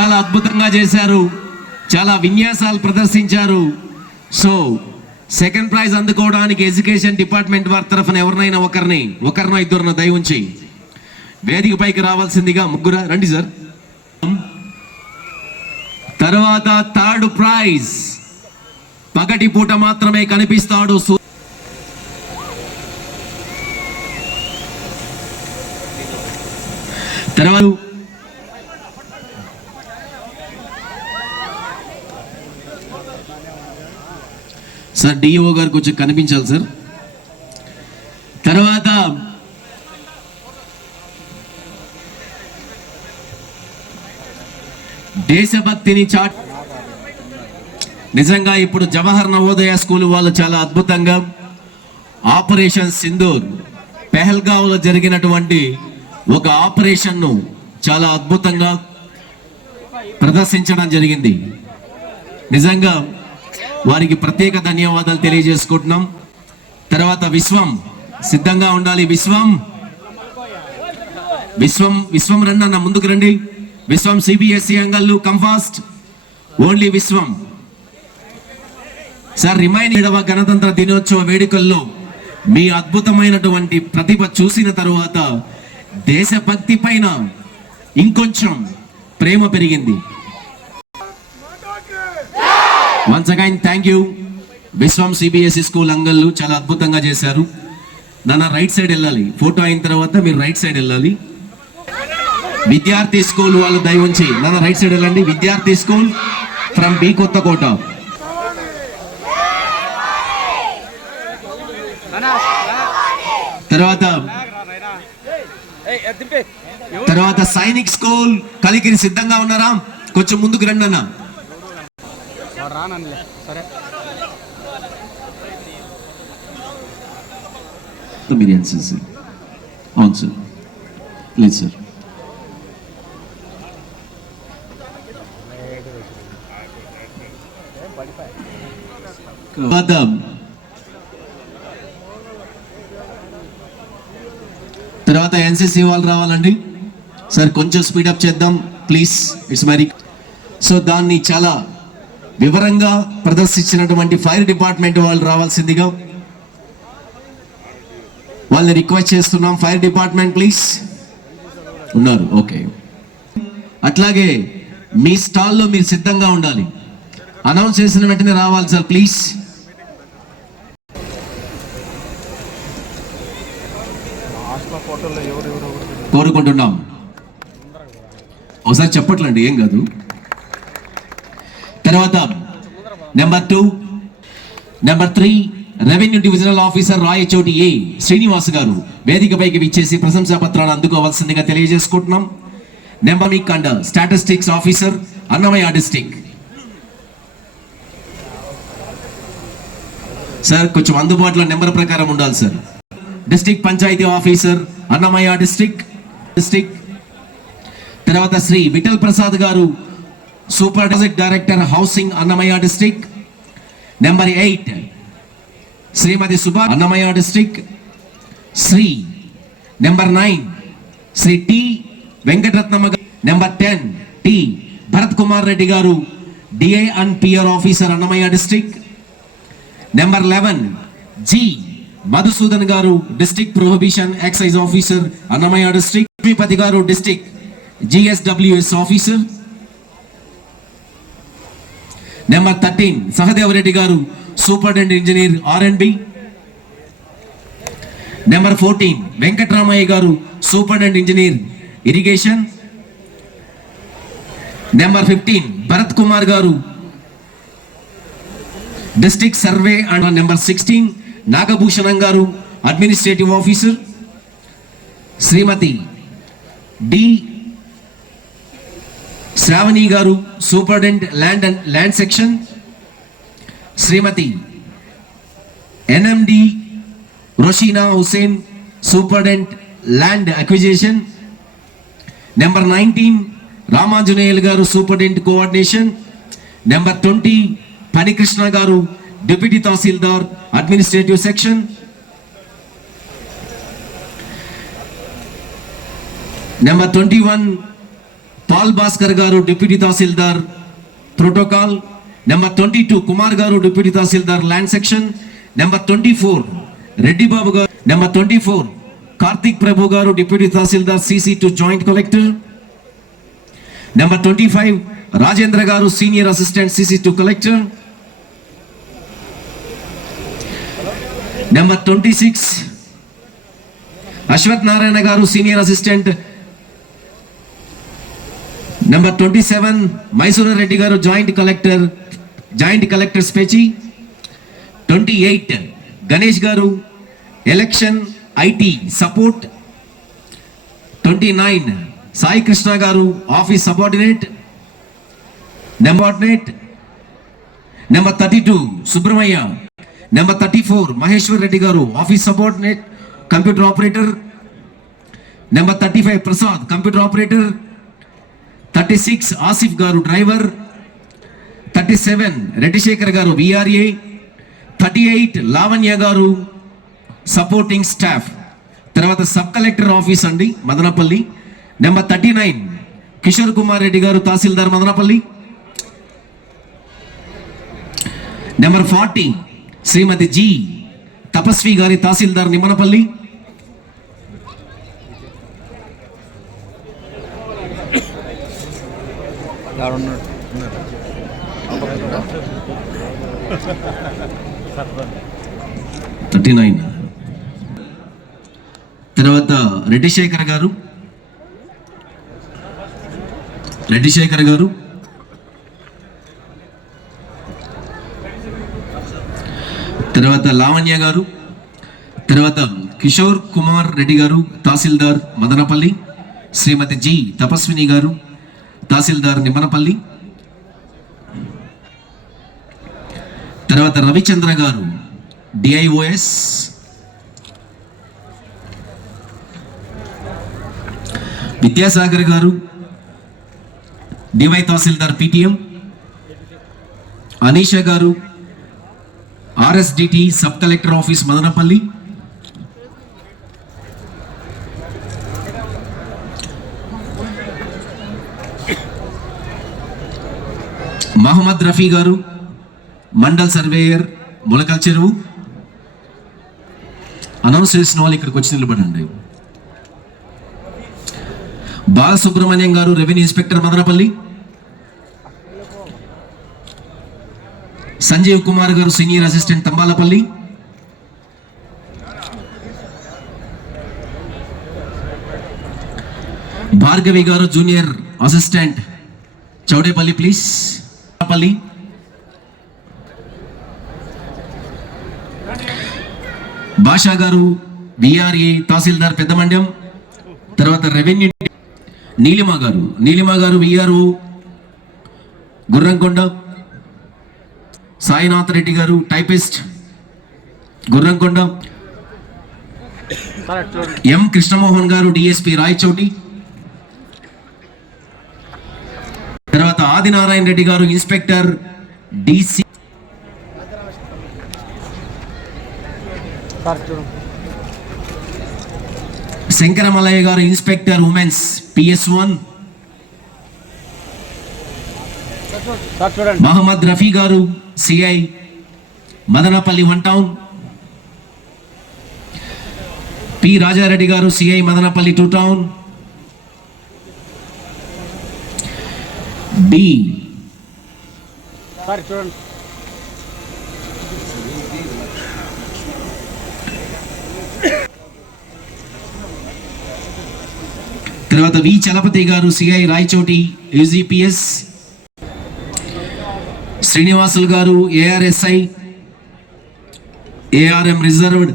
చాలా అద్భుతంగా చేశారు, చాలా విన్యాసాలు ప్రదర్శించారు. సో సెకండ్ ప్రైజ్ అందుకోవడానికి ఎడ్యుకేషన్ డిపార్ట్మెంట్ వారి తరఫున ఎవరినైనా ఒకరినో ఇద్దరినో దయ ఉంచి వేదిక పైకి రావాల్సిందిగా. ముగ్గురు రండి సార్. తర్వాత థర్డ్ ప్రైజ్ పగటి పూట మాత్రమే కనిపిస్తాడు. తర్వాత సార్ డిఓ గారు కొంచెం కనిపించాలి సార్. తర్వాత దేశభక్తిని నిజంగా ఇప్పుడు జవహర్ నవోదయ స్కూల్ వాళ్ళు చాలా అద్భుతంగా ఆపరేషన్ సింధూర్ పెహల్గావ్లో జరిగినటువంటి ఒక ఆపరేషన్ను చాలా అద్భుతంగా ప్రదర్శించడం జరిగింది. నిజంగా వారికి ప్రత్యేక ధన్యవాదాలు తెలియజేసుకుంటున్నాం. తర్వాత విశ్వం సిద్ధంగా ఉండాలి. విశ్వం రండి అన్న, ముందుకు రండి. విశ్వం సిబిఎస్ఈ అంగళ్ళు కమ్ ఫాస్ట్. ఓన్లీ విశ్వం సార్. రిమైండ్ గణతంత్ర దినోత్సవ వేడుకల్లో మీ అద్భుతమైనటువంటి ప్రతిభ చూసిన తరువాత దేశభక్తి పైన ఇంకొంచెం ప్రేమ పెరిగింది. Once again thank you. Vishwam CBSE school అంగళ్ళు చాలా అద్భుతంగా చేశారు. నాన్న రైట్ సైడ్ వెళ్ళాలి, ఫోటో అయిన తర్వాత మీరు రైట్ సైడ్ వెళ్ళాలి. విద్యార్థి స్కూల్ వాళ్ళు దయ ఉంచి నాన్న రైట్ సైడ్ వెళ్ళండి. విద్యార్థి స్కూల్ ఫ్రమ్ బి కొత్తకోట. తర్వాత సైనిక్ స్కూల్ కలికిరి సిద్ధంగా ఉన్నారా? కొంచెం ముందుకు రండి అన్న. అవును సార్, లేదు సార్. తర్వాత ఎన్సిసి వాళ్ళు రావాలండి సార్. కొంచెం స్పీడప్ చేద్దాం ప్లీజ్, ఇట్స్ వెరీ. సో దాన్ని చాలా వివరంగా ప్రదర్శించినటువంటి ఫైర్ డిపార్ట్మెంట్ వాళ్ళు రావాల్సిందిగా వాళ్ళని రిక్వెస్ట్ చేస్తున్నాం. ఫైర్ డిపార్ట్మెంట్ ప్లీజ్ ఉన్నారు? ఓకే. అట్లాగే మీ స్టాల్లో మీరు సిద్ధంగా ఉండాలి. అనౌన్స్ చేసిన వెంటనే రావాలి సార్ ప్లీజ్. కోరుకుంటున్నాం. ఒకసారి చెప్పట్లండి, ఏం కాదు. తర్వాత number 2, number 3 revenue divisional officer Rayachoti A Srinivas garu వేదికపైకి విచ్చేసి ప్రశంసా పత్రాలు అందుకోవాల్సిందిగా తెలియజేసుకుంటున్నాం. నెంబర్ కండ statistics officer Annamayya district sir, కొంచెం అందుబాటులో నెంబర్ ప్రకారం ఉండాలి sir. District panchayat officer Annamayya district. తర్వాత Shri Vithal Prasad garu super director housing Annamayya district. Number 8 Shrimati Subha Annamayya district. Number 9 Shri T Venkataratnamma. Number 10 T Bharat Kumar Reddy garu DI and PR officer Annamayya district. Number 11 G Madhusudan garu district prohibition excise officer Annamayya district. Lakshmipathi garu district GSWS officer. Number 13 Sahadev Reddy garu superintendent engineer R&B. Number 14 Venkataramaiah garu superintendent engineer irrigation. Number 15 Bharat Kumar garu district survey and. Number 16 Nagabhushanam garu administrative officer. Shrimati D Shravani garu superintendent land section. Shrimati NMD Rosheena Hussain superintendent land acquisition. Number 19 Ramanjaneyulu garu superintendent coordination. Number 20 పనికృష్ణ garu deputy tahsildar administrative section. Number 21 Paul Bhaskar garu deputy tahsildar protocol. Number 22 Kumar garu deputy tahsildar land section. Number 24 Reddy Babu garu. Number 24 Karthik Prabhu garu deputy tahsildar CC2 joint collector. Number 25 Rajendra garu senior assistant CC2 collector. Number 26 Ashwath Narayana garu senior assistant. Number 27 Mysore Reddy garu joint collector స్పెచి. 28 Ganesh garu election IT support. 29 Sai Krishna గారు office subordinate. Number 32 Subrahmanya. Number 34 Maheshwar Reddy garu office subordinate computer operator. Number 35 Prasad computer operator. 36 Asif garu driver. 37 Reddishekhar garu VRA. 38 Lavanya garu supporting staff. తర్వాత sub collector office అండి Madanapalle. Number 39 Kishore Kumar Reddy garu tahsildar Madanapalle. Number 40 Shrimati G Tapasvi గారి తహసీల్దార్ నిమ్మనపల్లి. తర్వాత రెడ్డిశేఖర్ గారు తర్వాత లావణ్య గారు. తర్వాత కిషోర్ కుమార్ రెడ్డి గారు తహసీల్దార్ మదనపల్లి. శ్రీమతి G తపస్విని గారు తహసీల్దార్ నిమ్మనపల్లి. తర్వాత రవిచంద్ర గారు DIOS. విద్యాసాగర్ గారు DY తహసీల్దార్ PTM. అనీషా గారు RSDT sub collector office Madanapalle. Mohammed Rafi గారు మండల్ సర్వేయర్ ములకల్ చెరువు. అనౌన్స్ చేసిన వాళ్ళు ఇక్కడికి వచ్చి నిలబడండి. బాలసుబ్రహ్మణ్యం గారు రెవెన్యూ ఇన్స్పెక్టర్ మదనపల్లి. సంజీవ్ కుమార్ గారు సీనియర్ అసిస్టెంట్ తంబాలపల్లి. భార్గవి గారు జూనియర్ అసిస్టెంట్ చౌడేపల్లి ప్లీజ్ పల్లి. భాషా గారు VRA తహసీల్దార్ పెద్దమండ్యం. తర్వాత రెవెన్యూ నీలిమా గారు VRO గుర్రంకొండ. సాయినాథ్ రెడ్డి గారు టైపిస్ట్ గుర్రంకొండ. M కృష్ణమోహన్ గారు DSP రాయచోటి. తర్వాత ఆదినారాయణ రెడ్డి గారు ఇన్స్పెక్టర్ DC. శంకరమలయ్య గారు inspector women's PS1. Mohammed Rafi గారు CI మదనపల్లి 1 టౌన్. P రాజారెడ్డి గారు CI మదనపల్లి 2 టౌన్. B తర్వాత V చలపతి గారు CI రాయచోటి UGPS. శ్రీనివాసులు గారు ARSI ARM రిజర్వ్డ్.